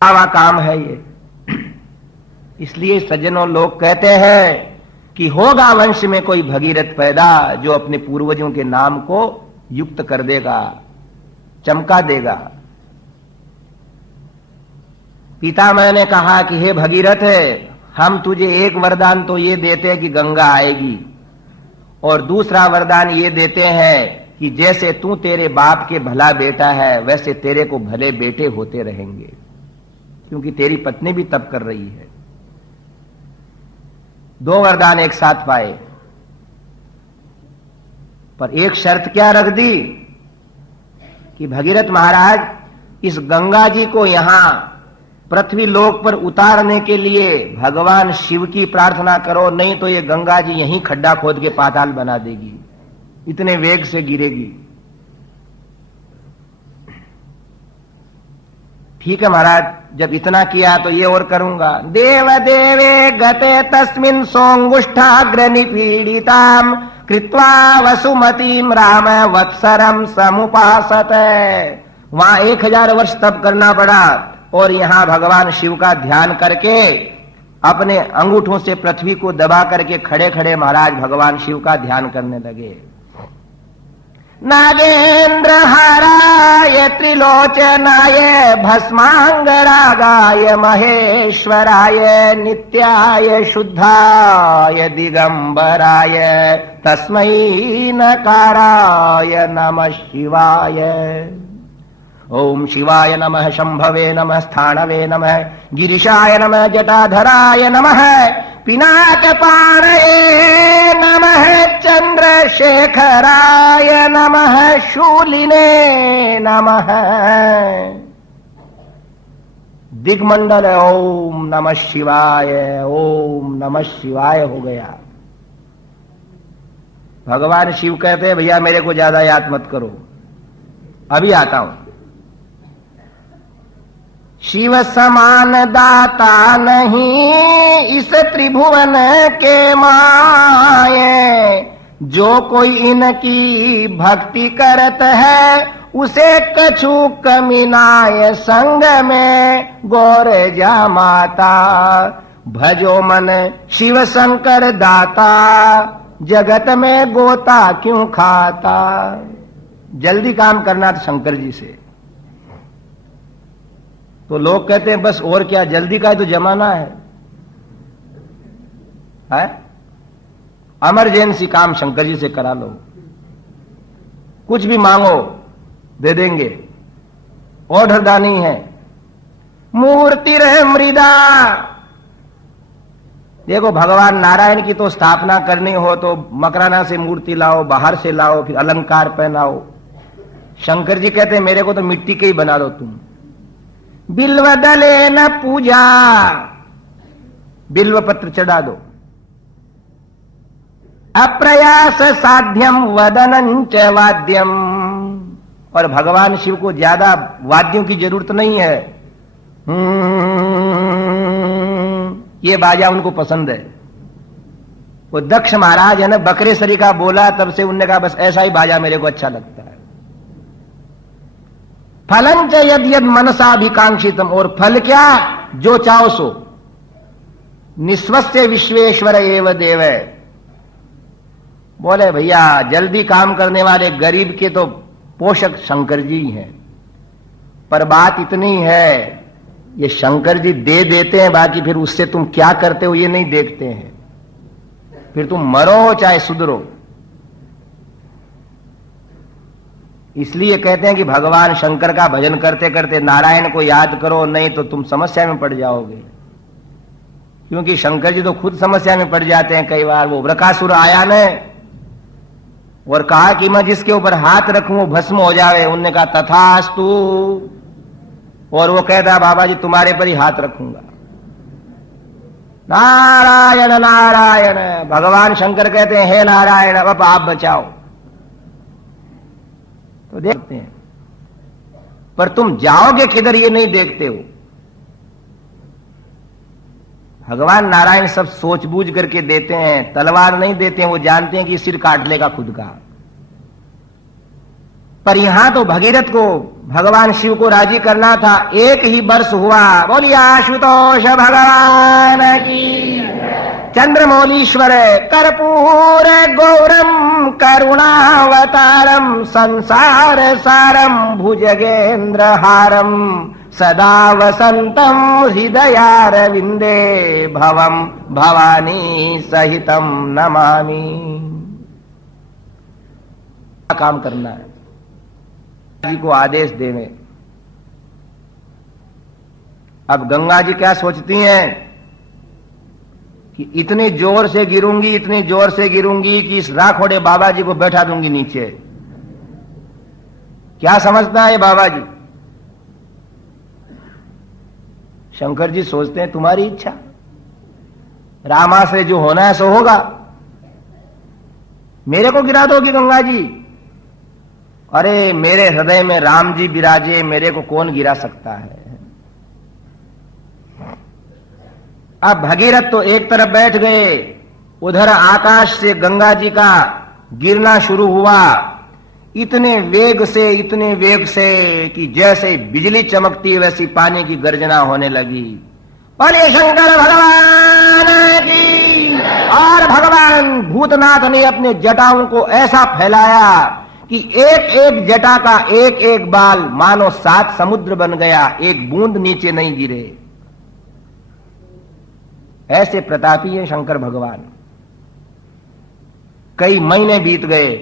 आवा काम है ये। इसलिए सज्जनों लोग कहते हैं कि होगा वंश में कोई भगीरथ पैदा जो अपने पूर्वजों के नाम को युक्त कर देगा, चमका देगा। पितामह ने कहा कि हे भगीरथ, हम तुझे एक वरदान तो ये देते हैं कि गंगा आएगी, और दूसरा वरदान ये देते हैं कि जैसे तू तेरे बाप के भला बेटा है वैसे तेरे को भले बेटे होते रहेंगे, क्योंकि तेरी पत्नी भी तप कर रही है। दो वरदान एक साथ पाए, पर एक शर्त क्या रख दी कि भगीरथ महाराज इस गंगा जी को यहां पृथ्वी लोक पर उतारने के लिए भगवान शिव की प्रार्थना करो, नहीं तो ये गंगा जी यहीं खड्डा खोद के पाताल बना देगी, इतने वेग से गिरेगी। ठीक है महाराज, जब इतना किया तो ये और करूंगा। देव देवे गते तस्मिन् सोंगुष्ठाग्र निपीडिताम कृत्वा वसुमतीम राम वत्सरम समुपासत। वहां 1000 वर्ष तप करना पड़ा, और यहां भगवान शिव का ध्यान करके अपने अंगूठों से पृथ्वी को दबा करके खड़े खड़े महाराज भगवान शिव का ध्यान करने लगे। नागेंद्र हाराय त्रिलोचनाय भस्मांगरागाय महेश्वराय नित्याय शुद्धाय दिगंबराय तस्मै नकाराय नमः शिवाय। ओम शिवाय नमः, शंभवे नमः, स्थाणवे नमः, गिरिशाय नमः, जटाधराय नमः, पिनाकपाणये नमः, चंद्रशेखराय नमः, शूलिने नमः। दिग्मंडल ओम नमः शिवाय, ओम नमः शिवाय हो गया। भगवान शिव कहते हैं भैया मेरे को ज्यादा याद मत करो, अभी आता हूं। शिव समान दाता नहीं इस त्रिभुवन के माये, जो कोई इनकी भक्ति करत है उसे कछु कमीनाय संग में गौर जा माता। भजो मन शिव शंकर दाता, जगत में गोता क्यों खाता। जल्दी काम करना था शंकर जी से। तो लोग कहते हैं बस और क्या, जल्दी का ही तो जमाना है? इमरजेंसी काम शंकर जी से करा लो, कुछ भी मांगो दे देंगे, ऑर्डर दानी है। मूर्ति रहे मृदा। देखो भगवान नारायण की तो स्थापना करनी हो तो मकराना से मूर्ति लाओ, बाहर से लाओ, फिर अलंकार पहनाओ। शंकर जी कहते हैं मेरे को तो मिट्टी के ही बना दो तुम। बिल्व दले न पूजा, बिल्व पत्र चढ़ा दो। अप्रयास साध्यम वदनं च वाद्यम। और भगवान शिव को ज्यादा वाद्यों की जरूरत नहीं है। ये बाजा उनको पसंद है। वो दक्ष महाराज है ना, बकरे सरी का बोला तब से उनने कहा बस ऐसा ही बाजा मेरे को अच्छा लगता है। फलं च यद यद मनसाभिकांक्षितम। और फल क्या, जो चाहो सो। निस्वस्य विश्वेश्वर एव देव। बोले भैया जल्दी काम करने वाले गरीब के तो पोषक शंकर जी हैं, पर बात इतनी है ये शंकर जी दे देते हैं, बाकी फिर उससे तुम क्या करते हो ये नहीं देखते हैं। फिर तुम मरो चाहे सुधरो। इसलिए कहते हैं कि भगवान शंकर का भजन करते करते नारायण को याद करो, नहीं तो तुम समस्या में पड़ जाओगे। क्योंकि शंकर जी तो खुद समस्या में पड़ जाते हैं कई बार। वो वृकासुर आया न और कहा कि मैं जिसके ऊपर हाथ रखूं वो भस्म हो जावे। उनने कहा तथास्तु। और वो कहता बाबा जी तुम्हारे पर ही हाथ रखूंगा। नारायण नारायण। भगवान शंकर कहते हैं हे नारायण अब आप बचाओ। तो देखते हैं, पर तुम जाओगे किधर ये नहीं देखते हो। भगवान नारायण सब सोच बूझ करके देते हैं, तलवार नहीं देते हैं। वो जानते हैं कि सिर काट लेगा खुद का। पर यहां तो भगीरथ को भगवान शिव को राजी करना था। एक ही वर्ष हुआ। बोलिए आशुतोष भगवान की। चंद्रमौलीश्वर कर्पूर गौरम करुणावतारम संसार सारम भुजगेंद्र हारम सदा वसंतम हृदयारविंदे भवम भवानी सहितम नमामि। काम करना है, जी को आदेश देवे। अब गंगा जी क्या सोचती हैं कि इतने जोर से गिरूंगी, इतने जोर से गिरूंगी कि इस राखोड़े बाबा जी को बैठा दूंगी नीचे। क्या समझता है बाबा जी? शंकर जी सोचते हैं तुम्हारी इच्छा, रामाश्रय जो होना है सो होगा। मेरे को गिरा दोगी गंगा जी? अरे मेरे हृदय में राम जी विराजे, मेरे को कौन गिरा सकता है। अब भगीरथ तो एक तरफ बैठ गए, उधर आकाश से गंगा जी का गिरना शुरू हुआ। इतने वेग से कि जैसे बिजली चमकती है वैसी पानी की गर्जना होने लगी। बोले शंकर भगवान की। और भगवान भूतनाथ ने अपने जटाओं को ऐसा फैलाया कि एक एक जटा का एक एक बाल मानो 7 समुद्र बन गया, एक बूंद नीचे नहीं गिरे। ऐसे प्रतापी है शंकर भगवान। कई महीने बीत गए।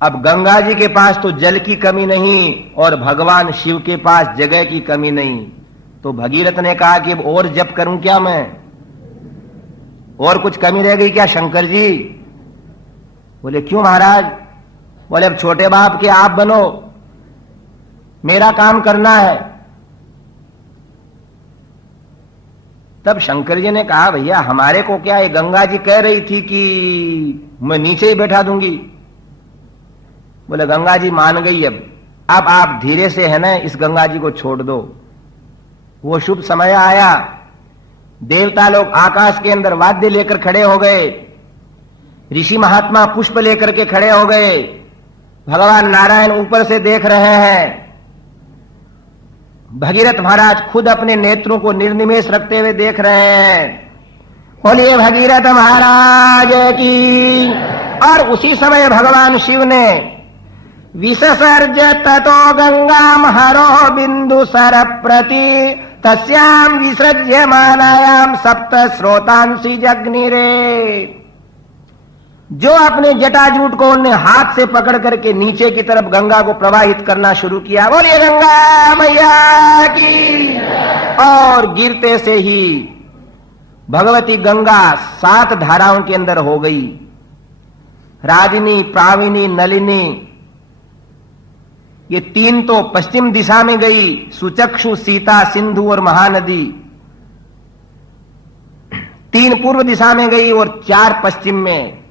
अब गंगा जी के पास तो जल की कमी नहीं और भगवान शिव के पास जगह की कमी नहीं। तो भगीरथ ने कहा कि अब और जप करूं क्या मैं? और कुछ कमी रह गई क्या शंकर जी? बोले क्यों महाराज? बोले अब छोटे बाप के आप बनो, मेरा काम करना है। तब शंकर जी ने कहा भैया हमारे को क्या, ये गंगा जी कह रही थी कि मैं नीचे ही बैठा दूंगी। बोले गंगा जी मान गई। अब आप धीरे से है ना इस गंगा जी को छोड़ दो। वो शुभ समय आया, देवता लोग आकाश के अंदर वाद्य लेकर खड़े हो गए, ऋषि महात्मा पुष्प लेकर के खड़े हो गए। भगवान नारायण ऊपर से देख रहे हैं। भगीरथ महाराज खुद अपने नेत्रों को निर्निमेष रखते हुए देख रहे हैं। बोलिए भगीरथ महाराज की। और उसी समय भगवान शिव ने विससर्ज ततो गंगाम हरो बिंदु सर प्रति तस्याम विसृज्यमानायाम सप्त स्रोतांसी जग्निरे। जो अपने जटाजूट को उन्हें हाथ से पकड़ करके नीचे की तरफ गंगा को प्रवाहित करना शुरू किया। बोलिए गंगा मैया की। और गिरते से ही भगवती गंगा 7 धाराओं के अंदर हो गई। रागिनी, प्राविनी, नलिनी, ये 3 तो पश्चिम दिशा में गई, सुचक्षु, सीता, सिंधु और महानदी। 3 पूर्व दिशा में गई और 4 पश्चिम में।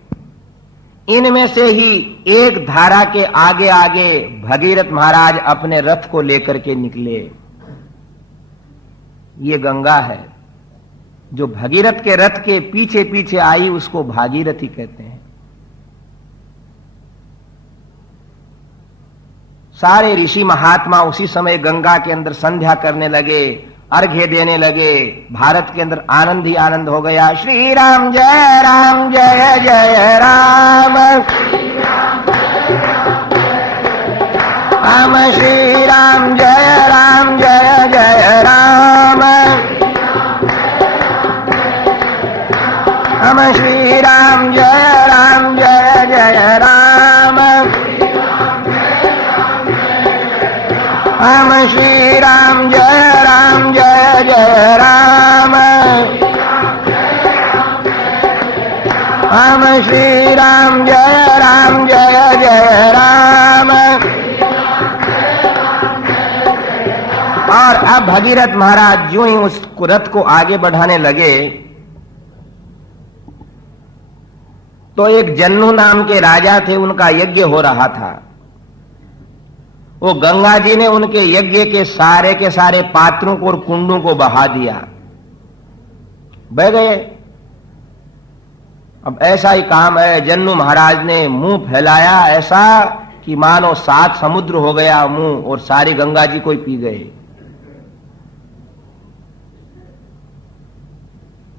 इनमें से ही एक धारा के आगे आगे भगीरथ महाराज अपने रथ को लेकर के निकले। ये गंगा है जो भगीरथ के रथ के पीछे पीछे आई, उसको भागीरथी कहते हैं। सारे ऋषि महात्मा उसी समय गंगा के अंदर संध्या करने लगे, अर्घ्य देने लगे। भारत के अंदर आनंद ही आनंद हो गया। श्री राम जय जय राम। राम श्री राम जय जय राम। राम श्री राम जय जय राम। राम श्री राम जय जय राम। राम श्री राम जय जय राम। और अब भगीरथ महाराज जो ही उस रथ को आगे बढ़ाने लगे तो एक जन्नू नाम के राजा थे, उनका यज्ञ हो रहा था। वो गंगा जी ने उनके यज्ञ के सारे पात्रों को और कुंडों को बहा दिया, बह गए। अब ऐसा ही काम है, जन्नू महाराज ने मुंह फैलाया ऐसा कि मानो 7 समुद्र हो गया मुंह और सारी गंगा जी को ही पी गए।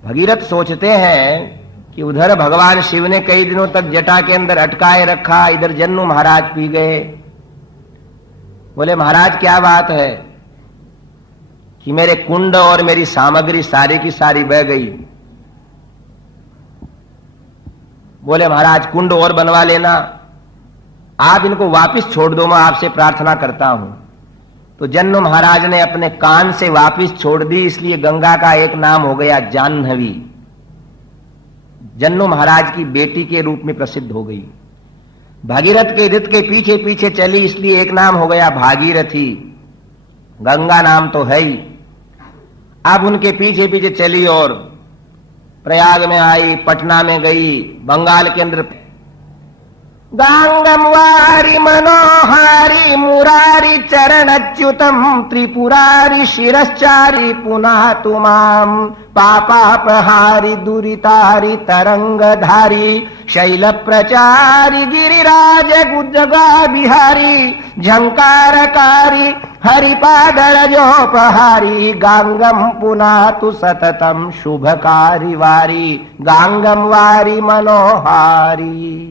भगीरथ सोचते हैं कि उधर भगवान शिव ने कई दिनों तक जटा के अंदर अटकाए रखा, इधर जन्नू महाराज पी गए। बोले महाराज क्या बात है कि मेरे कुंड और मेरी सामग्री सारी की सारी बह गई। बोले महाराज कुंड और बनवा लेना, आप इनको वापस छोड़ दो, मैं आपसे प्रार्थना करता हूं। तो जन्नू महाराज ने अपने कान से वापस छोड़ दी, इसलिए गंगा का एक नाम हो गया जाह्नवी। जन्नू महाराज की बेटी के रूप में प्रसिद्ध हो गई। भागीरथ के रथ के पीछे पीछे चली, इसलिए एक नाम हो गया भागीरथी। गंगा नाम तो है ही। अब उनके पीछे पीछे चली और प्रयाग में आई, पटना में गई, बंगाल के अंदर। गांगम वारी मनोहारी मुरारी चरणच्युतम त्रिपुरारी शिरश्चारी पुनः तुमाम पापापहारी दुरितारी तरंगधारी शैल प्रचारी गिरिराज गुजगा बिहारी झंकारकारी हरिपादरजोपहारी गांगम पुनः तु सततम शुभकारी वारी गांगम वारी मनोहारी।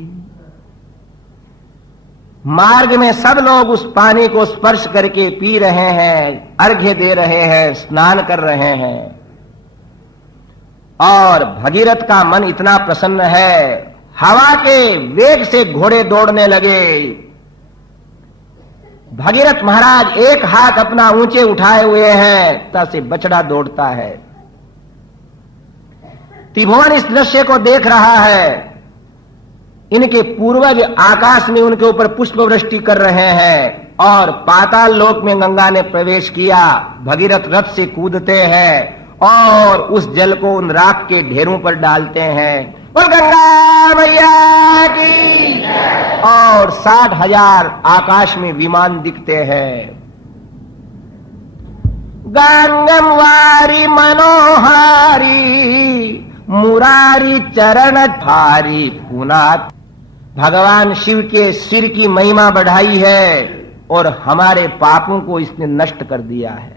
मार्ग में सब लोग उस पानी को स्पर्श करके पी रहे हैं, अर्घ्य दे रहे हैं, स्नान कर रहे हैं। और भगीरथ का मन इतना प्रसन्न है, हवा के वेग से घोड़े दौड़ने लगे। भगीरथ महाराज एक हाथ अपना ऊंचे उठाए हुए हैं, तब से बछड़ा दौड़ता है। त्रिभुवन इस दृश्य को देख रहा है। इनके पूर्वज आकाश में उनके ऊपर पुष्प वृष्टि कर रहे हैं और पाताल लोक में गंगा ने प्रवेश किया। भगीरथ रथ से कूदते हैं और उस जल को उन राख के ढेरों पर डालते हैं। बोल गंगा मैया की। और 60,000 आकाश में विमान दिखते हैं। गंगम वारी मनोहारी मुरारी चरण भारी पुनात। भगवान शिव के सिर की महिमा बढ़ाई है और हमारे पापों को इसने नष्ट कर दिया है।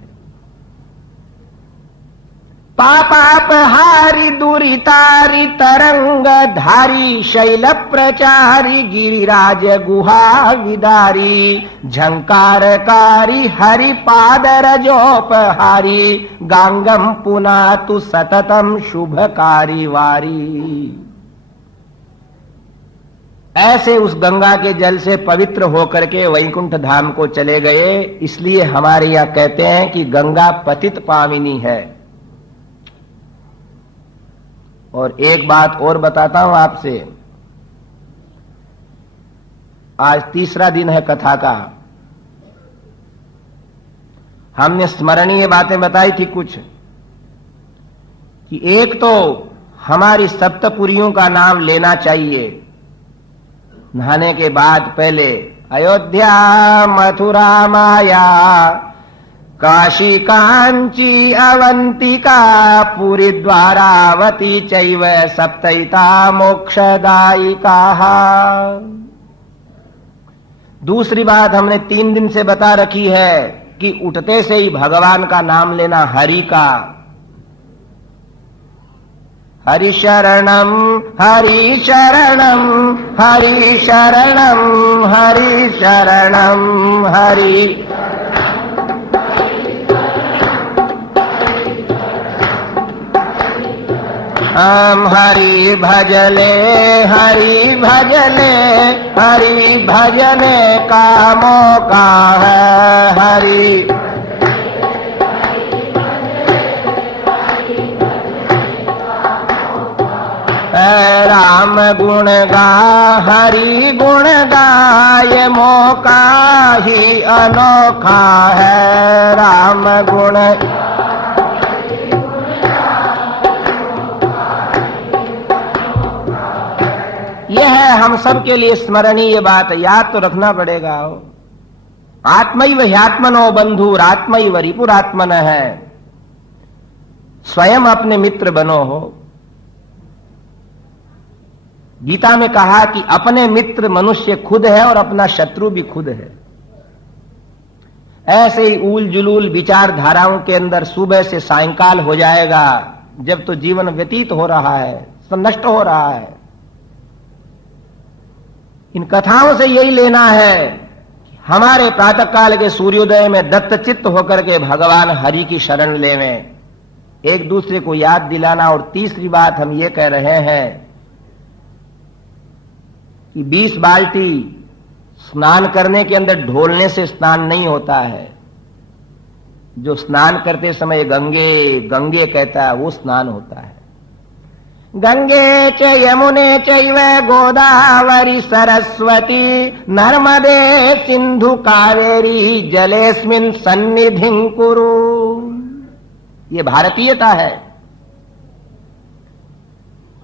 पापापहारी दुरितारी तरंग धारी शैल प्रचारी गिरिराज गुहा विदारी झंकारकारी हरिपाद रजोपहारी गांगम पुनातु सततम शुभकारी वारी। ऐसे उस गंगा के जल से पवित्र होकर के वैकुंठ धाम को चले गए। इसलिए हमारे यहां कहते हैं कि गंगा पतित पाविनी है। और एक बात और बताता हूं आपसे, आज 3रा दिन है कथा का। हमने स्मरणीय बातें बताई थी कुछ, कि एक तो हमारी सप्तपुरियों का नाम लेना चाहिए नहाने के बाद। पहले अयोध्या मथुरा माया काशी कांची अवंतिका पुरी द्वारावती चैव सप्तैता मोक्षदायिका। दूसरी बात हमने 3 दिन से बता रखी है कि उठते से ही भगवान का नाम लेना हरि का। हरि शरणम हरि शरणम हरि शरणम हरि शरणम हरि। हम हरि भजले हरि भजले हरि भजने का मौका है हरि। राम गुण गा हरि गुण गाय मौका ही अनोखा है राम गुण। यह है हम सब के लिए स्मरणीय बात, याद तो रखना पड़ेगा। आत्मैव ह्यात्मनो बंधुर आत्मैव रिपुरात्मन है। स्वयं अपने मित्र बनो हो। गीता में कहा कि अपने मित्र मनुष्य खुद है और अपना शत्रु भी खुद है। ऐसे ही ऊल जुलूल विचारधाराओं के अंदर सुबह से सायंकाल हो जाएगा, जब तो जीवन व्यतीत हो रहा है, सब नष्ट हो रहा है। इन कथाओं से यही लेना है, हमारे प्रातःकाल के सूर्योदय में दत्तचित्त होकर के भगवान हरि की शरण लेवें, एक दूसरे को याद दिलाना। और तीसरी बात हम ये कह रहे हैं कि 20 बाल्टी स्नान करने के अंदर ढोलने से स्नान नहीं होता है। जो स्नान करते समय गंगे गंगे कहता है वो स्नान होता है। गंगे च यमुने चैव गोदावरी सरस्वती नर्मदे सिंधु कावेरी जलेस्मिन् सन्निधिं कुरु। ये भारतीयता है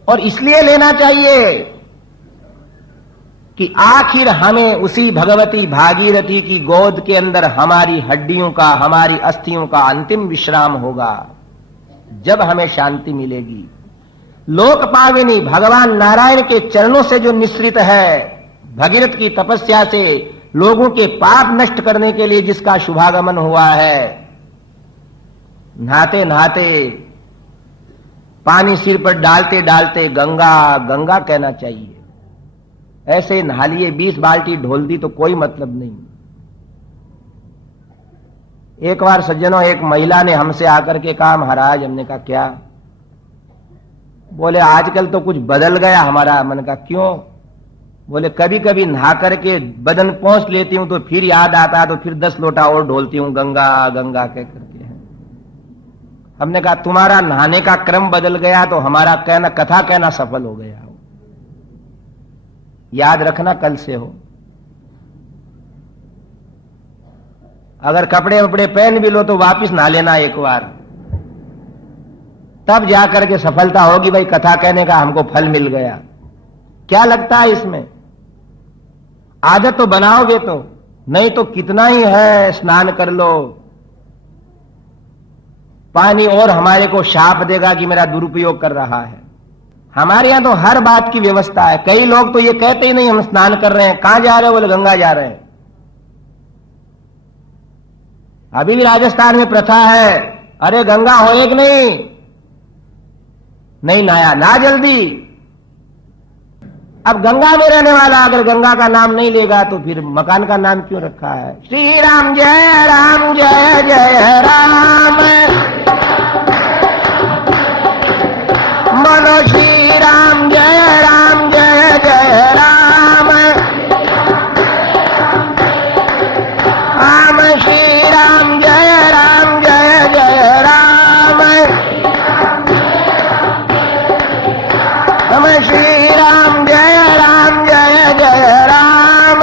और इसलिए लेना चाहिए कि आखिर हमें उसी भगवती भागीरथी की गोद के अंदर हमारी हड्डियों का, हमारी अस्थियों का अंतिम विश्राम होगा, जब हमें शांति मिलेगी। लोक पाविनी भगवान नारायण के चरणों से जो निश्रित है, भगीरथ की तपस्या से लोगों के पाप नष्ट करने के लिए जिसका शुभागमन हुआ है, नहाते नहाते पानी सिर पर डालते डालते गंगा गंगा कहना चाहिए। ऐसे नहा लिए, 20 बाल्टी ढोल दी तो कोई मतलब नहीं। एक बार सज्जनों, एक महिला ने हमसे आकर के कहा, महाराज, हमने कहा क्या? बोले आजकल तो कुछ बदल गया हमारा। मैंने कहा क्यों? बोले कभी कभी नहा करके बदन पहुंच लेती हूं तो फिर याद आता है तो फिर 10 लोटा और ढोलती हूं गंगा गंगा कह करके। हमने कहा तुम्हारा नहाने का क्रम बदल गया तो हमारा कहना, कथा कहना सफल हो गया। याद रखना कल से हो। अगर कपड़े वपड़े पहन भी लो तो वापिस नहा लेना एक बार, तब जाकर के सफलता होगी। भाई कथा कहने का हमको फल मिल गया। क्या लगता है इसमें? आदत तो बनाओगे तो, नहीं तो कितना ही है, स्नान कर लो, पानी और हमारे को शाप देगा कि मेरा दुरुपयोग कर रहा है। हमारे यहां तो हर बात की व्यवस्था है। कई लोग तो ये कहते ही नहीं हम स्नान कर रहे हैं। कहां जा रहे हो? बोले गंगा जा रहे हैं। अभी भी राजस्थान में प्रथा है, अरे गंगा हो एक नहीं नहाया, ना जल्दी। अब गंगा में रहने वाला अगर गंगा का नाम नहीं लेगा तो फिर मकान का नाम क्यों रखा है? श्री राम जय जय राम, बोलो श्री राम जय जय राम, राम श्री राम जय जय राम, हम श्री राम जय जय राम।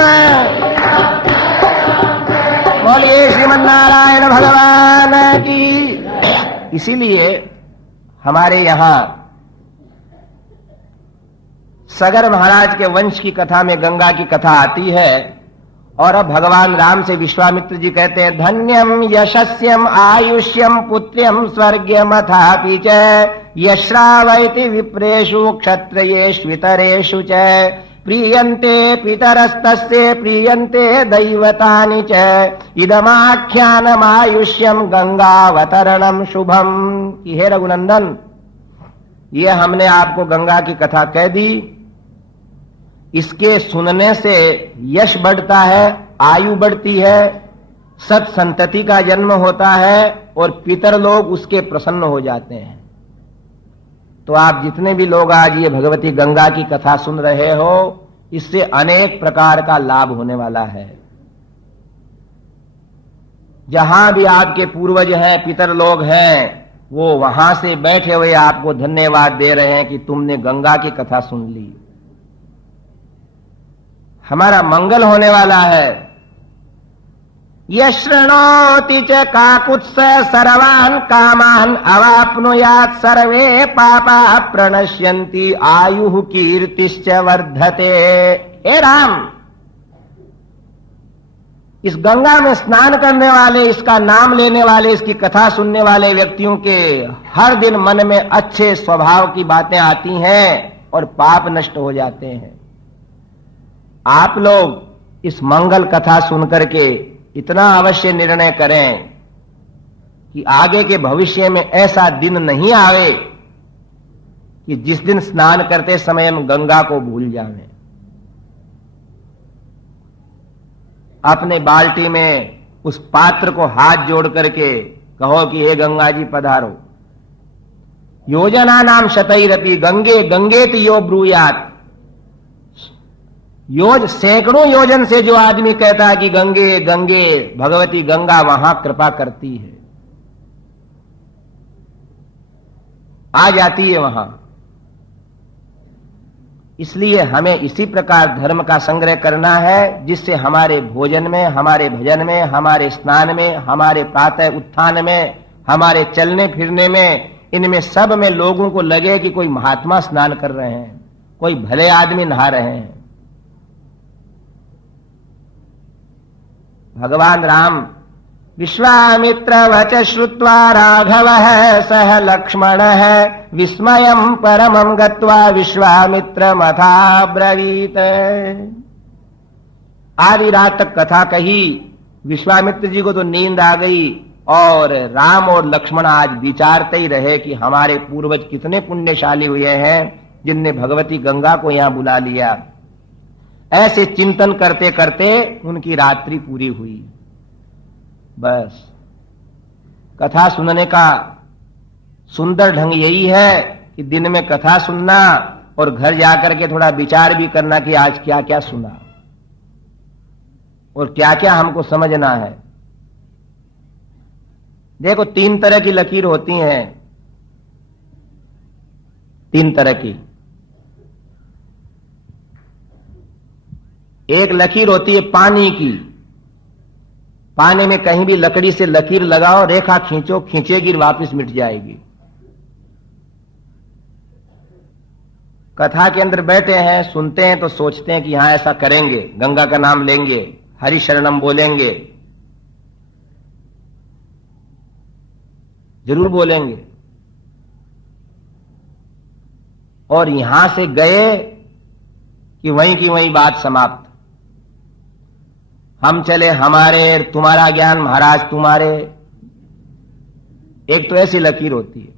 बोलिए श्रीमन नारायण भगवान की। इसीलिए हमारे यहां सगर महाराज के वंश की कथा में गंगा की कथा आती है। और अब भगवान राम से विश्वामित्र जी कहते हैं, धन्यम यशस्यम आयुष्यम पुत्र्यम स्वर्ग्यमथापि च यश्रावैति विप्रेषु क्षत्रियेष्वितरेषु च प्रीयन्ते पितरस्तस्य प्रीयन्ते दैवतानि च इदमाख्यानमायुष्यम गंगावतरणम शुभम। कि हे रघुनंदन, ये हमने आपको गंगा की कथा कह दी। इसके सुनने से यश बढ़ता है, आयु बढ़ती है, सत संतति का जन्म होता है और पितर लोग उसके प्रसन्न हो जाते हैं। तो आप जितने भी लोग आज ये भगवती गंगा की कथा सुन रहे हो, इससे अनेक प्रकार का लाभ होने वाला है। जहां भी आपके पूर्वज हैं, पितर लोग हैं, वो वहां से बैठे हुए आपको धन्यवाद दे रहे हैं कि तुमने गंगा की कथा सुन ली। हमारा मंगल होने वाला है। यशृणोति च काकुत्स सर्वान् कामान् अवाप्नुयात् सर्वे पापा प्रणश्यन्ति आयुः कीर्तिश्च वर्धते। हे राम, इस गंगा में स्नान करने वाले, इसका नाम लेने वाले, इसकी कथा सुनने वाले व्यक्तियों के हर दिन मन में अच्छे स्वभाव की बातें आती हैं और पाप नष्ट हो जाते हैं। आप लोग इस मंगल कथा सुनकर के इतना अवश्य निर्णय करें कि आगे के भविष्य में ऐसा दिन नहीं आवे कि जिस दिन स्नान करते समय हम गंगा को भूल जाएं। अपने बाल्टी में उस पात्र को हाथ जोड़ करके कहो कि हे गंगा जी पधारो। योजना नाम शतैरपि गंगे गंगेत यो ब्रूयात। सैकड़ों योजन से जो आदमी कहता है कि गंगे गंगे, भगवती गंगा वहां कृपा करती है, आ जाती है वहां। इसलिए हमें इसी प्रकार धर्म का संग्रह करना है, जिससे हमारे भोजन में, हमारे भजन में, हमारे स्नान में, हमारे प्रातः उत्थान में, हमारे चलने फिरने में, इनमें सब में लोगों को लगे कि कोई महात्मा स्नान कर रहे हैं, कोई भले आदमी नहा रहे हैं। भगवान राम विश्वामित्र वच श्रुत्वा राघवः सह लक्ष्मणः विस्मयं परमं गत्वा विश्वामित्रमथाब्रवीत्। आधी रात तक कथा कही। विश्वामित्र जी को तो नींद आ गई और राम और लक्ष्मण आज विचारते ही रहे कि हमारे पूर्वज कितने पुण्यशाली हुए हैं जिनने भगवती गंगा को यहां बुला लिया। ऐसे चिंतन करते करते उनकी रात्रि पूरी हुई। बस कथा सुनने का सुंदर ढंग यही है कि दिन में कथा सुनना और घर जाकर के थोड़ा विचार भी करना कि आज क्या क्या सुना और क्या क्या हमको समझना है। देखो, 3 तरह की लकीर होती हैं, 3 तरह की। एक लकीर होती है पानी की। पानी में कहीं भी लकड़ी से लकीर लगाओ, रेखा खींचो, खींचेगी वापस मिट जाएगी। कथा के अंदर बैठे हैं, सुनते हैं तो सोचते हैं कि यहां ऐसा करेंगे, गंगा का नाम लेंगे, हरि शरणम बोलेंगे, जरूर बोलेंगे। और यहां से गए कि वहीं की वहीं बात समाप्त। हम चले हमारे, तुम्हारा ज्ञान महाराज तुम्हारे। एक तो ऐसी लकीर होती है।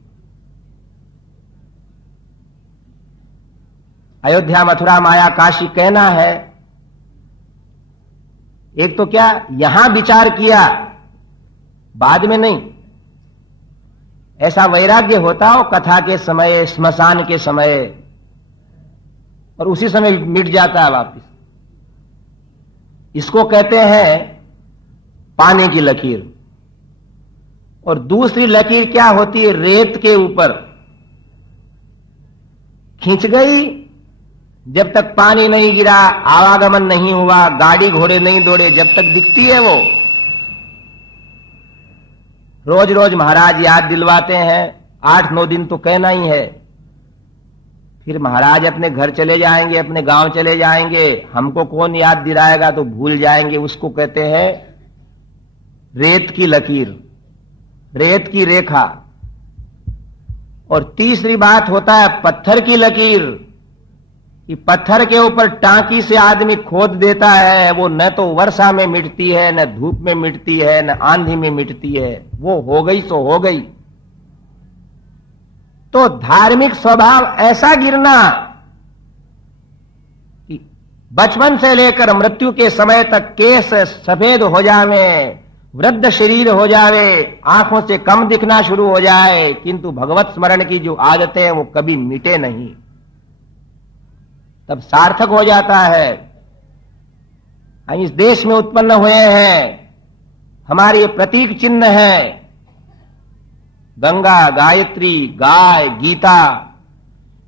अयोध्या मथुरा माया काशी कहना है। एक तो क्या, यहां विचार किया, बाद में नहीं। ऐसा वैराग्य होता हो कथा के समय, स्मशान के समय, और उसी समय मिट जाता है वापस। इसको कहते हैं पानी की लकीर। और दूसरी लकीर क्या होती है, रेत के ऊपर खींच गई, जब तक पानी नहीं गिरा, आवागमन नहीं हुआ, गाड़ी घोड़े नहीं दौड़े, जब तक दिखती है वो। रोज रोज महाराज याद दिलवाते हैं, 8-9 दिन तो कहना ही है। फिर महाराज अपने घर चले जाएंगे, अपने गांव चले जाएंगे, हमको कौन याद दिलाएगा, तो भूल जाएंगे। उसको कहते हैं रेत की लकीर, रेत की रेखा। और तीसरी बात होता है पत्थर की लकीर, कि पत्थर के ऊपर टांकी से आदमी खोद देता है, वो न तो वर्षा में मिटती है, न धूप में मिटती है, न आंधी में मिटती है, वो हो गई सो हो गई। तो धार्मिक स्वभाव ऐसा गिरना कि बचपन से लेकर मृत्यु के समय तक केस सफेद हो जावे, वृद्ध शरीर हो जावे, आंखों से कम दिखना शुरू हो जाए, किंतु भगवत स्मरण की जो आदतें हैं वो कभी मिटे नहीं, तब सार्थक हो जाता है। हम इस देश में उत्पन्न हुए हैं, हमारे ये प्रतीक चिन्ह है, गंगा, गायत्री, गाय, गीता,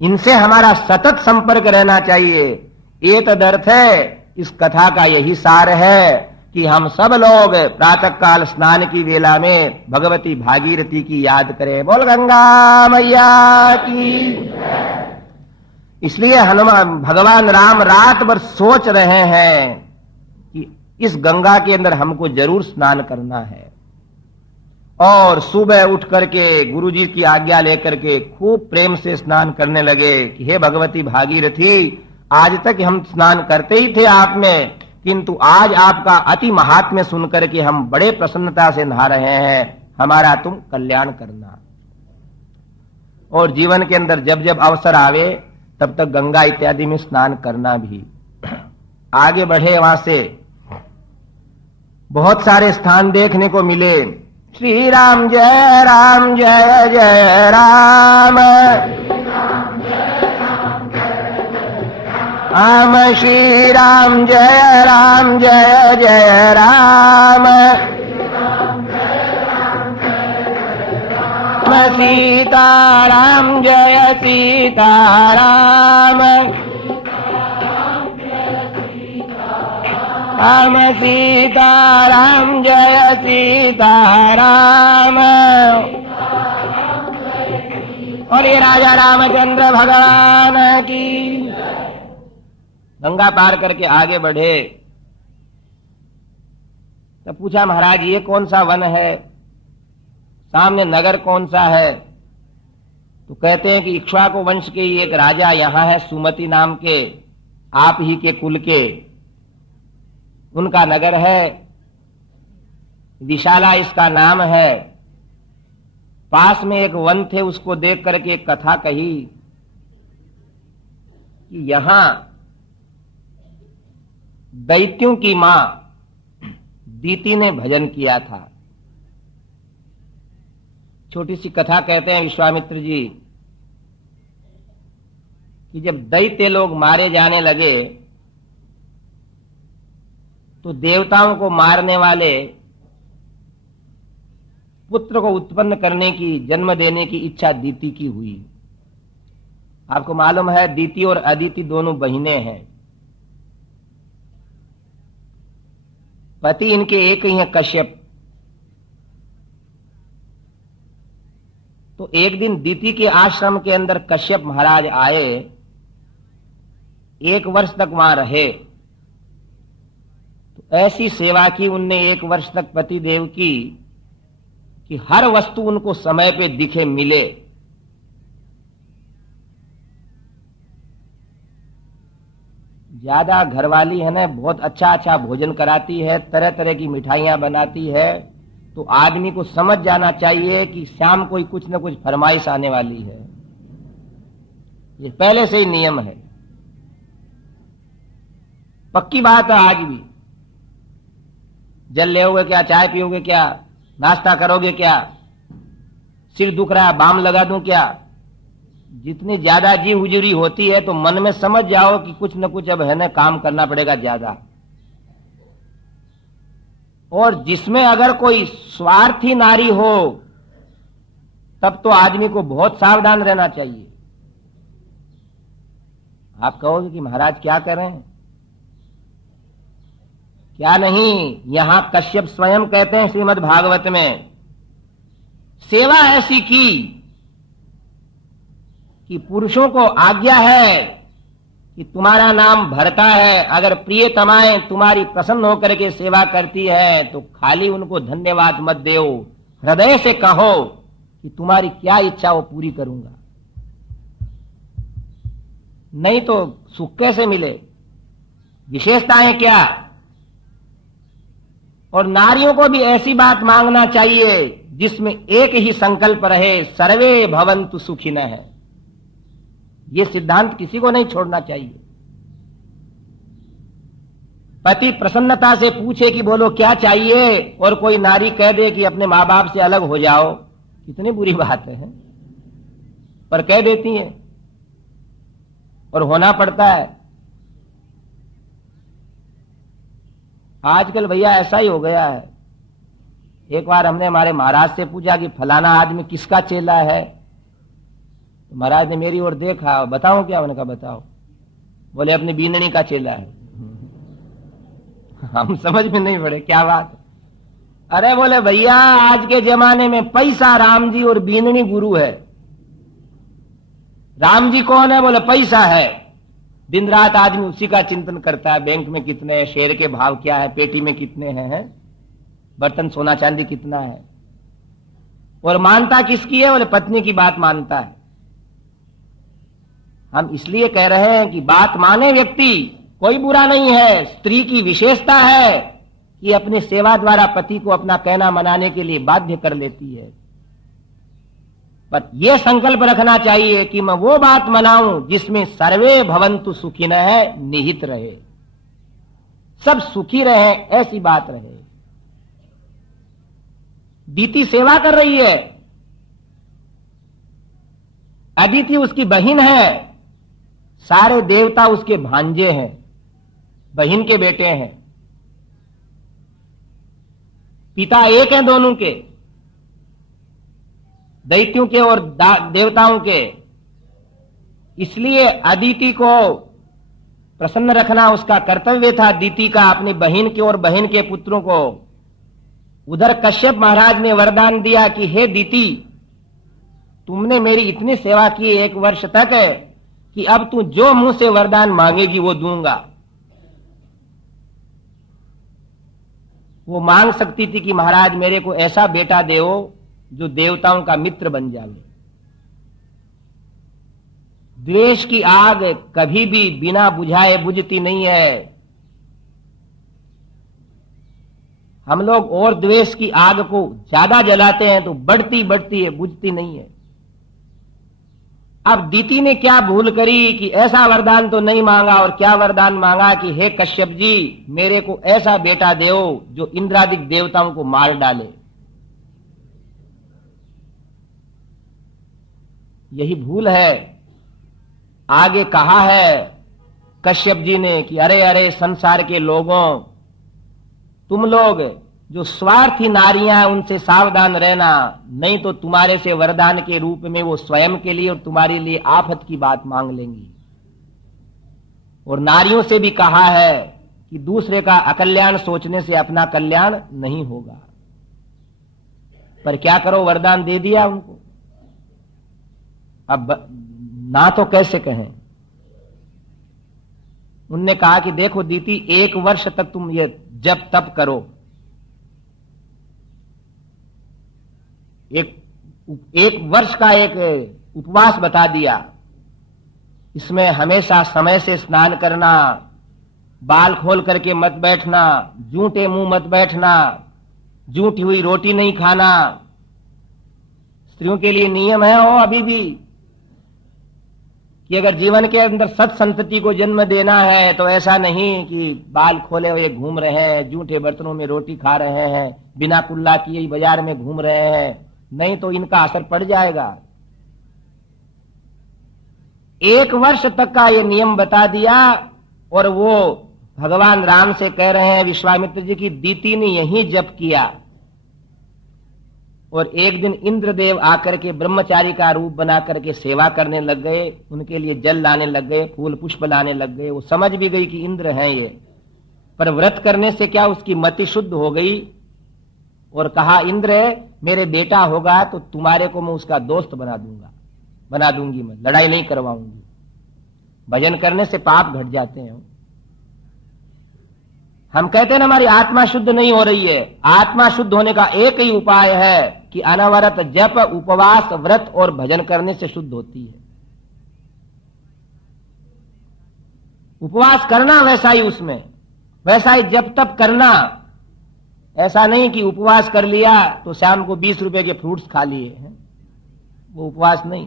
इनसे हमारा सतत संपर्क रहना चाहिए। ये तदर्थ है, इस कथा का यही सार है कि हम सब लोग प्रातः काल स्नान की वेला में भगवती भागीरथी की याद करें। बोल गंगा मैया की। इसलिए हनुमान भगवान राम रात भर सोच रहे हैं कि इस गंगा के अंदर हमको जरूर स्नान करना है। और सुबह उठ करके गुरुजी की आज्ञा लेकर के खूब प्रेम से स्नान करने लगे कि हे भगवती भागीरथी, आज तक हम स्नान करते ही थे आप में, किंतु आज आपका अति महात्म्य सुन करके हम बड़े प्रसन्नता से नहा रहे हैं, हमारा तुम कल्याण करना। और जीवन के अंदर जब जब अवसर आवे तब तक गंगा इत्यादि में स्नान करना भी। आगे बढ़े, वहां से बहुत सारे स्थान देखने को मिले। श्री राम जय जय राम, राम श्री राम जय जय राम, सीताराम जय सीताराम, राम सीताराम जय सीताराम। और ये राजा रामचंद्र भगवान की। गंगा पार करके आगे बढ़े तो पूछा, महाराज ये कौन सा वन है, सामने नगर कौन सा है? तो कहते हैं कि इक्ष्वाकु वंश के एक राजा यहां है, सुमति नाम के, आप ही के कुल के, उनका नगर है, विशाला इसका नाम है। पास में एक वन थे, उसको देख करके एक कथा कही कि यहां दैत्यों की मां दीति ने भजन किया था। छोटी सी कथा कहते हैं विश्वामित्र जी कि जब दैत्य लोग मारे जाने लगे तो देवताओं को मारने वाले पुत्र को उत्पन्न करने की, जन्म देने की इच्छा दीति की हुई। आपको मालूम है दीति और अदिति दोनों बहिनें हैं, पति इनके एक ही हैं, कश्यप। तो एक दिन दीति के आश्रम के अंदर कश्यप महाराज आए, 1 वर्ष तक वहां रहे। तो ऐसी सेवा की उनने 1 वर्ष तक पति देव की कि हर वस्तु उनको समय पे दिखे, मिले। ज्यादा घरवाली है ना, बहुत अच्छा अच्छा भोजन कराती है, तरह तरह की मिठाइयां बनाती है, तो आदमी को समझ जाना चाहिए कि शाम कोई कुछ न कुछ फरमाइश आने वाली है। ये पहले से ही नियम है, पक्की बात है। आज भी जल लेओगे क्या, चाय पियोगे क्या, नाश्ता करोगे क्या, सिर दुख रहा है बाम लगा दूं क्या? जितनी ज्यादा जी हुजूरी होती है तो मन में समझ जाओ कि कुछ न कुछ अब है ना काम करना पड़ेगा ज्यादा। और जिसमें अगर कोई स्वार्थी नारी हो तब तो आदमी को बहुत सावधान रहना चाहिए। आप कहोगे कि महाराज क्या करें, क्या नहीं? यहां कश्यप स्वयं कहते हैं श्रीमद् भागवत में, सेवा ऐसी की कि पुरुषों को आज्ञा है कि तुम्हारा नाम भरता है, अगर प्रियतमाएं तुम्हारी प्रसन्न होकर के सेवा करती है तो खाली उनको धन्यवाद मत दो, हृदय से कहो कि तुम्हारी क्या इच्छा वो पूरी करूंगा, नहीं तो सुख कैसे मिले? विशेषताएं क्या? और नारियों को भी ऐसी बात मांगना चाहिए जिसमें एक ही संकल्प रहे, सर्वे भवन्तु सुखिनः। ये सिद्धांत किसी को नहीं छोड़ना चाहिए। पति प्रसन्नता से पूछे कि बोलो क्या चाहिए, और कोई नारी कह दे कि अपने मां बाप से अलग हो जाओ, कितनी बुरी बात है, पर कह देती हैं और होना पड़ता है। आजकल भैया ऐसा ही हो गया है। एक बार हमने हमारे महाराज से पूछा कि फलाना आदमी किसका चेला है, तो महाराज ने मेरी ओर देखा, बताऊं क्या? उन्होंने कहा बताओ। बोले अपनी बीननी का चेला है। हम समझ में नहीं पड़े क्या बात। अरे बोले भैया आज के जमाने में पैसा राम जी और बीननी गुरु है। राम जी कौन है? बोले पैसा है। दिन रात आदमी उसी का चिंतन करता है, बैंक में कितने हैं, शेयर के भाव क्या है, पेटी में कितने हैं, बर्तन सोना चांदी कितना है। और मानता किसकी है? बोले पत्नी की बात मानता है। हम इसलिए कह रहे हैं कि बात माने व्यक्ति, कोई बुरा नहीं है। स्त्री की विशेषता है कि अपने सेवा द्वारा पति को अपना कहना मनाने के लिए बाध्य कर लेती है। पर यह संकल्प रखना चाहिए कि मैं वो बात मनाऊं जिसमें सर्वे भवन्तु सुखिनः निहित रहे, सब सुखी रहे, ऐसी बात रहे। दीति सेवा कर रही है, अदिति उसकी बहन है, सारे देवता उसके भांजे हैं, बहन के बेटे हैं, पिता एक हैं दोनों के, दैत्यों के और देवताओं के। इसलिए अदिति को प्रसन्न रखना उसका कर्तव्य था, दीति का, अपनी बहन के और बहन के पुत्रों को। उधर कश्यप महाराज ने वरदान दिया कि हे दीति, तुमने मेरी इतनी सेवा की 1 वर्ष तक कि अब तू जो मुंह से वरदान मांगेगी वो दूंगा। वो मांग सकती थी कि महाराज मेरे को ऐसा बेटा दो जो देवताओं का मित्र बन जाए। द्वेष की आग कभी भी बिना बुझाए बुझती नहीं है। हम लोग और द्वेष की आग को ज्यादा जलाते हैं तो बढ़ती बढ़ती है, बुझती नहीं है। अब दीति ने क्या भूल करी कि ऐसा वरदान तो नहीं मांगा, और क्या वरदान मांगा कि हे कश्यप जी, मेरे को ऐसा बेटा दो जो इंद्रादिक देवताओं को मार डाले। यही भूल है। आगे कहा है कश्यप जी ने कि अरे अरे संसार के लोगों, तुम लोग जो स्वार्थी नारियां हैं उनसे सावधान रहना, नहीं तो तुम्हारे से वरदान के रूप में वो स्वयं के लिए और तुम्हारे लिए आफत की बात मांग लेंगी। और नारियों से भी कहा है कि दूसरे का अकल्याण सोचने से अपना कल्याण नहीं होगा। पर क्या करो, वरदान दे दिया उनको, अब ना तो कैसे कहें। उनने कहा कि देखो दीति, 1 वर्ष तक तुम ये जप तप करो। एक वर्ष का एक उपवास बता दिया। इसमें हमेशा समय से स्नान करना, बाल खोल करके मत बैठना, जूठे मुंह मत बैठना, जूठी हुई रोटी नहीं खाना। स्त्रियों के लिए नियम है हो अभी भी कि अगर जीवन के अंदर सत संतति को जन्म देना है तो ऐसा नहीं कि बाल खोले हुए घूम रहे हैं, जूठे बर्तनों में रोटी खा रहे हैं, बिना कुल्ला किए बाजार में घूम रहे हैं, नहीं तो इनका असर पड़ जाएगा। 1 वर्ष तक का ये नियम बता दिया। और वो भगवान राम से कह रहे हैं विश्वामित्र जी की दीति ने यही जप किया। और एक दिन इंद्रदेव आकर के ब्रह्मचारी का रूप बना करके सेवा करने लग गए, उनके लिए जल लाने लग गए, फूल पुष्प लाने लग गए। वो समझ भी गई कि इंद्र हैं ये, पर व्रत करने से क्या उसकी मति शुद्ध हो गई। और कहा इंद्र मेरे बेटा होगा तो तुम्हारे को मैं उसका दोस्त बना दूंगी, मैं लड़ाई नहीं करवाऊंगी। भजन करने से पाप घट जाते हैं। हम कहते हैं ना हमारी आत्मा शुद्ध नहीं हो रही है। आत्मा शुद्ध होने का एक ही उपाय है कि अनवरत जप, उपवास, व्रत और भजन करने से शुद्ध होती है। उपवास करना वैसा ही, उसमें वैसा ही जप तप करना। ऐसा नहीं कि उपवास कर लिया तो शाम को 20 रुपए के फ्रूट्स खा लिए हैं, वो उपवास नहीं।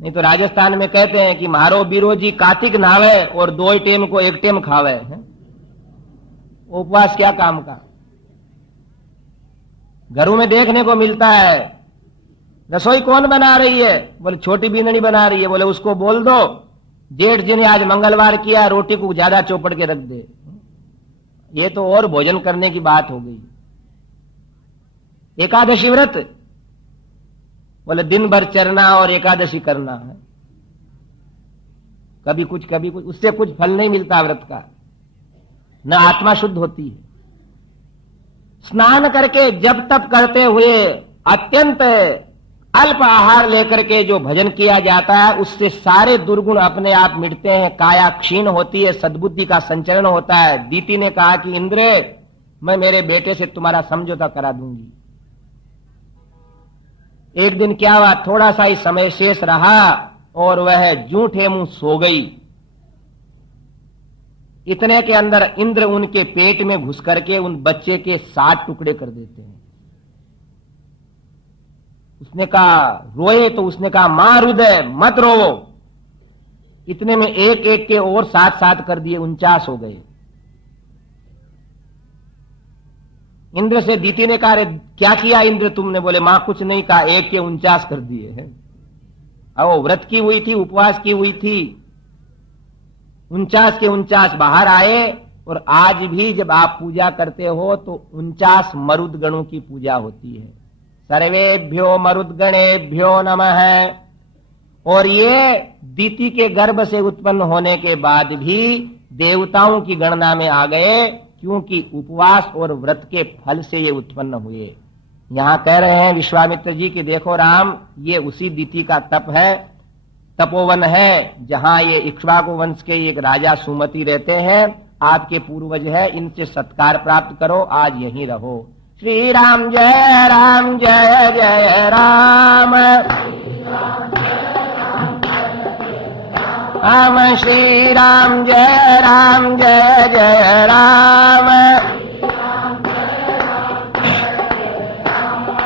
नहीं तो राजस्थान में कहते हैं कि मारो बिरोजी कार्तिक नहावे और 2 टेम को 1 टेम खावे है। उपवास क्या काम का। घरों में देखने को मिलता है, रसोई कौन बना रही है? बोले छोटी बीननी बना रही है। बोले उसको बोल दो जेठ जी ने आज मंगलवार किया, रोटी को ज्यादा चौपड़ के रख दे। ये तो और भोजन करने की बात हो गई। एकादशी व्रत, बोले दिन भर चरना और एकादशी करना है। कभी कुछ कभी कुछ, उससे कुछ फल नहीं मिलता व्रत का, न आत्मा शुद्ध होती है। स्नान करके जब तप करते हुए अत्यंत अल्प आहार लेकर के जो भजन किया जाता है उससे सारे दुर्गुण अपने आप मिटते हैं, काया क्षीण होती है, सद्बुद्धि का संचरण होता है। दीति ने कहा कि इंद्र मैं मेरे बेटे से तुम्हारा समझौता करा दूंगी, एक दिन क्या हुआ, थोड़ा सा ही समय शेष रहा और वह जूठे मुंह सो गई। इतने के अंदर इंद्र उनके पेट में घुस करके उन बच्चे के 7 टुकड़े कर देते हैं। उसने कहा रोए तो उसने कहा मां हृदय मत रोवो। इतने में एक एक के और 7 कर दिए, 49 हो गए। इंद्र से दीति ने कहा क्या किया इंद्र तुमने? बोले मां कुछ नहीं कहा, एक के 49 कर दिए हैं। अब व्रत की हुई थी, उपवास की हुई थी, 49 के 49 बाहर आए। और आज भी जब आप पूजा करते हो तो 49 मरुदगणों की पूजा होती है। सर्वेभ्यो मरुदगणेभ्यो नमः। और ये दीति के गर्भ से उत्पन्न होने के बाद भी देवताओं की गणना में आ गए, क्योंकि उपवास और व्रत के फल से ये उत्पन्न हुए। यहां कह रहे हैं विश्वामित्र जी कि देखो राम, ये उसी दीति का तप है, तपोवन है, जहां ये इक्ष्वाकु वंश के एक राजा सुमति रहते हैं, आपके पूर्वज है, इनसे सत्कार प्राप्त करो, आज यहीं रहो। श्री राम जय राम जय जय राम। राम श्री राम जय जय राम।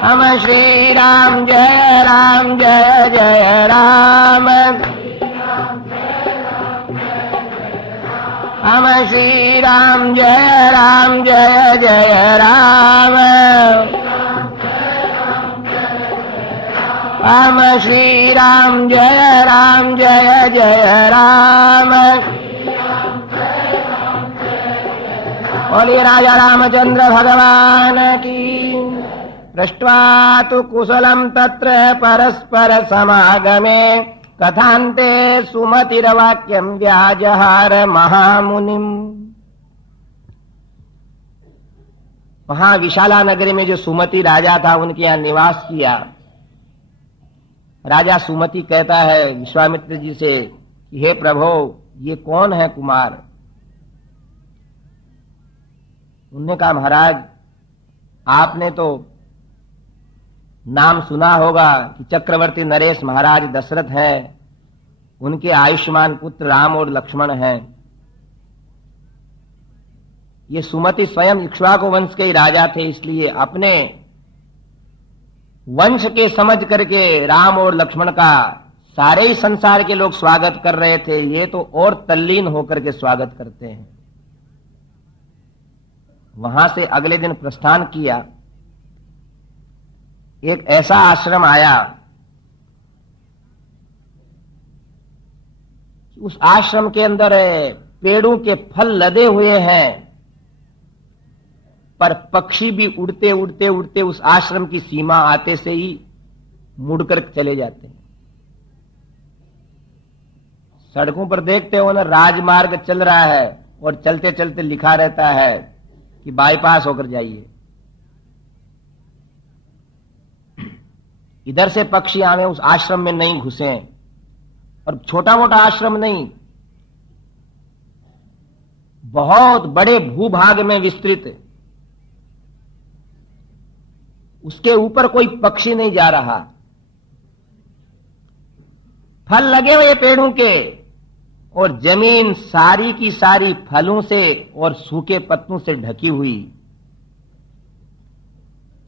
राम श्री राम जय जय राम। राम श्री राम जय जय राम। राम श्री राम जय जय राम। बोलिए राजा रामचंद्र भगवान की। दृष्ट्वा तु कुशलम तत्र परस्पर समागमे कथान्ते सुमतिर्वाक्यं व्याजहार महामुनिम। वहां विशाला नगरी में जो सुमति राजा था, उनके यहां निवास किया। राजा सुमति कहता है विश्वामित्र जी से, हे प्रभो ये कौन है कुमार? उन्होंने कहा महाराज आपने तो नाम सुना होगा कि चक्रवर्ती नरेश महाराज दशरथ हैं, उनके आयुष्मान पुत्र राम और लक्ष्मण हैं। ये सुमति स्वयं इक्ष्वाकु वंश के ही राजा थे, इसलिए अपने वंश के समझ करके राम और लक्ष्मण का सारे ही संसार के लोग स्वागत कर रहे थे। ये तो और तल्लीन होकर के स्वागत करते हैं। वहां से अगले दिन प्रस्थान किया। एक ऐसा आश्रम आया, उस आश्रम के अंदर पेड़ों के फल लदे हुए हैं, पर पक्षी भी उड़ते उड़ते उड़ते उस आश्रम की सीमा आते से ही मुड़कर चले जाते हैं। सड़कों पर देखते हो ना, राजमार्ग चल रहा है और चलते चलते लिखा रहता है कि बाईपास होकर जाइए। इधर से पक्षी आवे, उस आश्रम में नहीं घुसे। और छोटा मोटा आश्रम नहीं, बहुत बड़े भूभाग में विस्तृत, उसके ऊपर कोई पक्षी नहीं जा रहा। फल लगे हुए पेड़ों के, और जमीन सारी की सारी फलों से और सूखे पत्तों से ढकी हुई।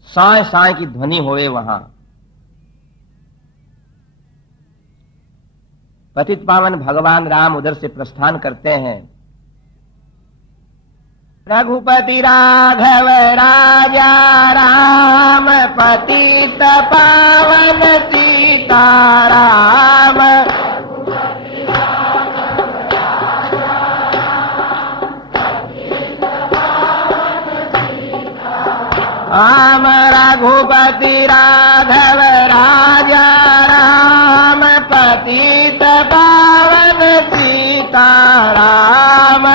साय साय की ध्वनि होए वहां। पतित पावन भगवान राम उधर से प्रस्थान करते हैं। रघुपति राघव राजा राम, पतित पावन सीताराम। राम रघुपति राघव राजा राम, पतित पावन सीताराम।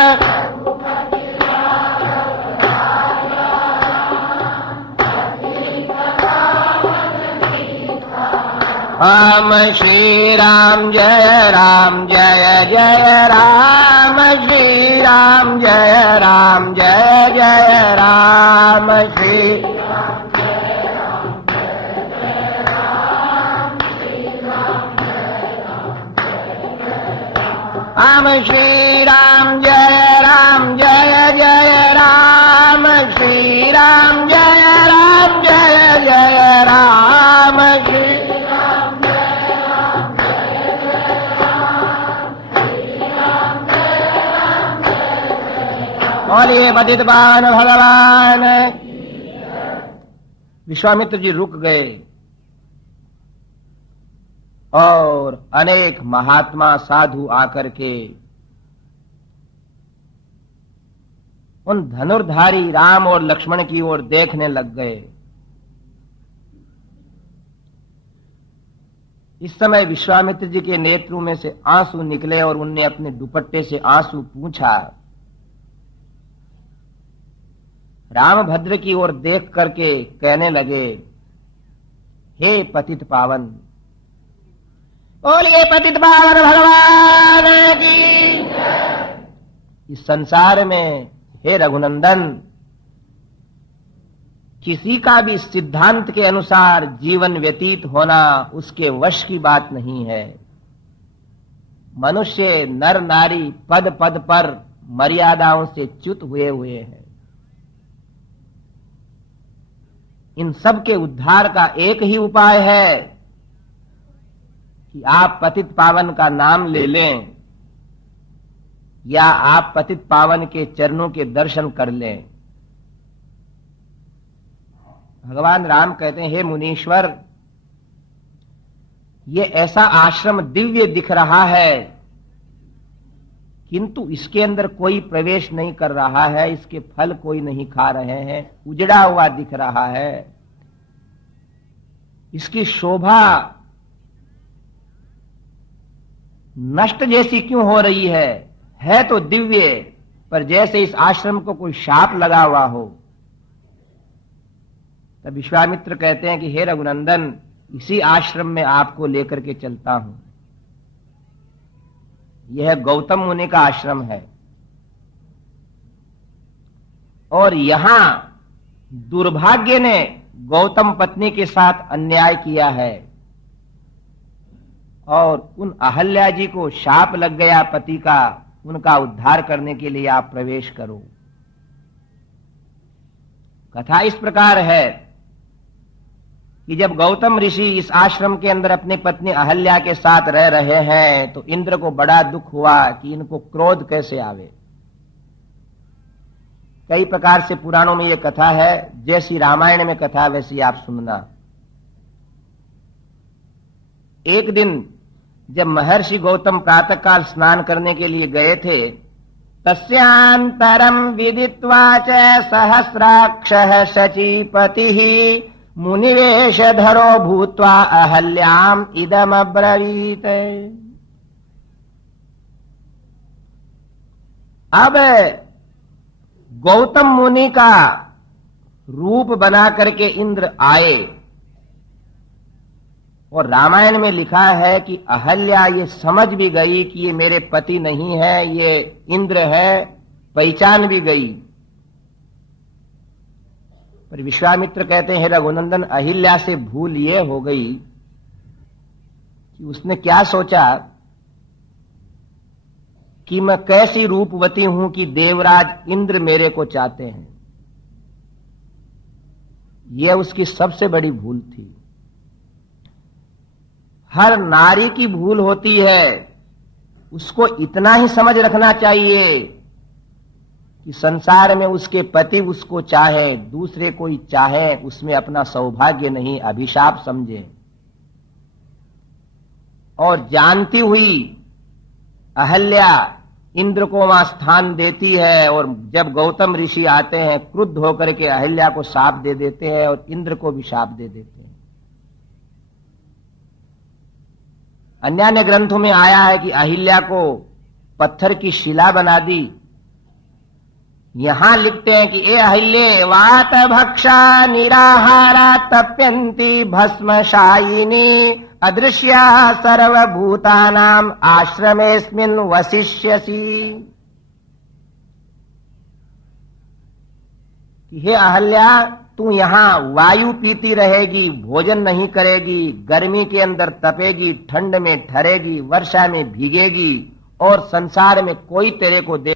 राम श्री राम जय जय राम। श्री राम जय जय राम। श्री राम श्री राम जय जय राम श्री राम जय जय राम श्री और ये पतित पावन भगवान। विश्वामित्र जी रुक गए और अनेक महात्मा साधु आकर के उन धनुर्धारी राम और लक्ष्मण की ओर देखने लग गए। इस समय विश्वामित्र जी के नेत्रों में से आंसू निकले और उनने अपने दुपट्टे से आंसू पूंछा। रामभद्र की ओर देख करके कहने लगे, हे पतित पावन, बोलिए पतित पावन भगवान की। इस संसार में हे रघुनंदन, किसी का भी सिद्धांत के अनुसार जीवन व्यतीत होना उसके वश की बात नहीं है। मनुष्य नर नारी पद पद पर मर्यादाओं से च्युत हुए हैं। इन सब के उद्धार का एक ही उपाय है कि आप पतित पावन का नाम ले लें या आप पतित पावन के चरणों के दर्शन कर लें। भगवान राम कहते हैं, हे मुनीश्वर, ये ऐसा आश्रम दिव्य दिख रहा है, किंतु इसके अंदर कोई प्रवेश नहीं कर रहा है, इसके फल कोई नहीं खा रहे हैं, उजड़ा हुआ दिख रहा है। इसकी शोभा नष्ट जैसी क्यों हो रही है तो दिव्य, पर जैसे इस आश्रम को कोई शाप लगा हुआ हो। तब विश्वामित्र कहते हैं कि हे रघुनंदन, इसी आश्रम में आपको लेकर के चलता हूं। यह गौतम मुनि का आश्रम है और यहां दुर्भाग्य ने गौतम पत्नी के साथ अन्याय किया है और उन अहल्या जी को शाप लग गया पति का। उनका उद्धार करने के लिए आप प्रवेश करो। कथा इस प्रकार है कि जब गौतम ऋषि इस आश्रम के अंदर अपनी पत्नी अहल्या के साथ रह रहे हैं तो इंद्र को बड़ा दुख हुआ कि इनको क्रोध कैसे आवे। कई प्रकार से पुराणों में यह कथा है, जैसी रामायण में कथा वैसी आप सुनना। एक दिन जब महर्षि गौतम प्रातःकाल स्नान करने के लिए गए थे, तस्यांतरम विदित्वा च सहस्राक्षः शचीपतिः मुनिवेशधरो भूत्वा अहल्याम इदम अब्रवीत। अब गौतम मुनि का रूप बना करके इंद्र आए और रामायण में लिखा है कि अहल्या ये समझ भी गई कि ये मेरे पति नहीं है, ये इंद्र है, पहचान भी गई। पर विश्वामित्र कहते हैं, रघुनंदन, अहिल्या से भूल ये हो गई कि उसने क्या सोचा कि मैं कैसी रूपवती हूं कि देवराज इंद्र मेरे को चाहते हैं। यह उसकी सबसे बड़ी भूल थी। हर नारी की भूल होती है। उसको इतना ही समझ रखना चाहिए कि संसार में उसके पति उसको चाहे, दूसरे कोई चाहे, उसमें अपना सौभाग्य नहीं, अभिशाप समझे। और जानती हुई अहल्या इंद्र को वहां स्थान देती है और जब गौतम ऋषि आते हैं क्रुद्ध होकर के अहल्या को शाप दे देते हैं और इंद्र को भी शाप दे देते हैं। अन्य ग्रंथों में आया है कि अहिल्या को पत्थर की शिला बना दी। यहां लिखते हैं कि ए अहिल्ये वात भक्षा निराहारा तप्यन्ति भस्मशायिनी अदृश्या सर्वभूतानाम आश्रमेस्मिन् वसिष्यसि। हे अहल्या, तू यहां वायु पीती रहेगी, भोजन नहीं करेगी, गर्मी के अंदर तपेगी, ठंड में ठहरेगी, वर्षा में भीगेगी और संसार में कोई तेरे को दे